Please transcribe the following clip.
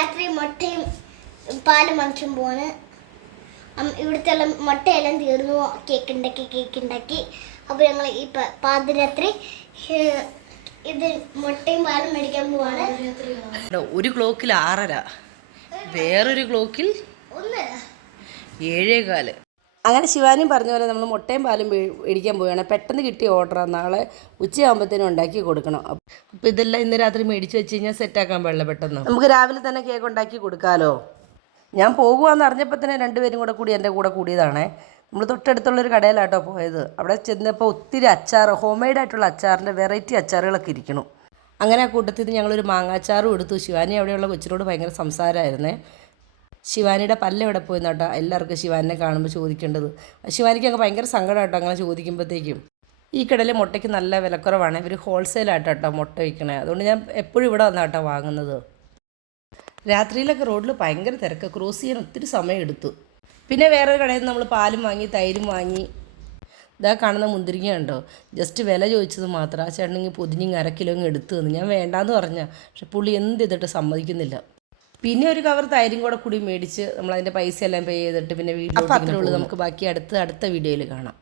രാത്രി മുട്ടയും പാലും വാങ്ങിച്ചും പോവാണ്. ഇവിടുത്തെ മുട്ടയെല്ലാം തീർന്നു. കേക്ക് ഉണ്ടാക്കി. അപ്പോൾ ഞങ്ങൾ ഈ പാതിരാത്രി ഇത് മുട്ടയും പാലും മേടിക്കാൻ പോവാണ്. ഒരു ക്ലോക്കിൽ 6:30, വേറൊരു ക്ലോക്കിൽ 7:15. അങ്ങനെ ശിവാനിയും പറഞ്ഞ പോലെ നമ്മൾ മുട്ടയും പാലും മേടിക്കാൻ പോവുകയാണ്. പെട്ടെന്ന് കിട്ടിയ ഓർഡറാണ്. നാളെ ഉച്ചയാകുമ്പോഴത്തേനും ഉണ്ടാക്കി കൊടുക്കണം. അപ്പോൾ ഇതെല്ലാം ഇന്ന് രാത്രി മേടിച്ച് വെച്ച് കഴിഞ്ഞാൽ സെറ്റാക്കാൻ പാടില്ല. പെട്ടെന്ന് നമുക്ക് രാവിലെ തന്നെ കേക്ക് ഉണ്ടാക്കി കൊടുക്കാമല്ലോ. ഞാൻ പോകുകയെന്ന് അറിഞ്ഞപ്പോൾ തന്നെ രണ്ടുപേരും കൂടി എൻ്റെ കൂടെ കൂടിയതാണേ. നമ്മൾ തൊട്ടടുത്തുള്ളൊരു കടയിലാട്ടോ പോയത്. അവിടെ ചെന്നപ്പോൾ ഒത്തിരി അച്ചാർ, ഹോം മെയ്ഡായിട്ടുള്ള അച്ചാറിൻ്റെ വെറൈറ്റി അച്ചാറുകളൊക്കെ ഇരിക്കണം. അങ്ങനെ ആ കൂട്ടത്തിൽ ഞങ്ങളൊരു മാങ്ങാച്ചാറും എടുത്തു. ശിവാനി അവിടെയുള്ള കൊച്ചിനോട് ഭയങ്കര സംസാരമായിരുന്നേ. ശിവാനിയുടെ പല്ല് എവിടെ പോയി കേട്ടോ എല്ലാവർക്കും ശിവാനിനെ കാണുമ്പോൾ ചോദിക്കേണ്ടത്. ശിവാനിക്ക് അങ്ങ് ഭയങ്കര സങ്കടം കേട്ടോ അങ്ങനെ ചോദിക്കുമ്പോഴത്തേക്കും. ഈ കടയിലെ മുട്ടയ്ക്ക് നല്ല വിലക്കുറവാണ്. ഇവർ ഹോൾസെയിലായിട്ടോ കേട്ടോ മുട്ട വിൽക്കണേ. അതുകൊണ്ട് ഞാൻ എപ്പോഴും ഇവിടെ വന്നാട്ടോ വാങ്ങുന്നത്. രാത്രിയിലൊക്കെ റോഡിൽ ഭയങ്കര തിരക്ക്, ക്രോസ് ചെയ്യാൻ ഒത്തിരി സമയം എടുത്തു. പിന്നെ വേറൊരു കടയിൽ നിന്ന് നമ്മൾ പാലും വാങ്ങി, തൈരും വാങ്ങി. ഇതാ കാണുന്ന മുന്തിരിങ്ങ ഉണ്ടോ, ജസ്റ്റ് വില ചോദിച്ചത് മാത്രം. ആ ചേട്ടനെങ്കിൽ പൊതിഞ്ഞിങ് 1/2 കിലോ എടുത്തു തന്നു. ഞാൻ വേണ്ടാന്ന് പറഞ്ഞാൽ, പക്ഷെ പുള്ളി എന്ത് ചെയ്തിട്ട് സമ്മതിക്കുന്നില്ല. പിന്നെ ഒരു കവർ തൈരും കൂടി മേടിച്ച് നമ്മളതിൻ്റെ പൈസ എല്ലാം പേ ചെയ്തിട്ട് പിന്നെ വീട്ടിൽ. അപ്പോൾ അത്രേ ഉള്ളൂ. നമുക്ക് ബാക്കി അടുത്ത വീഡിയോയിൽ കാണാം.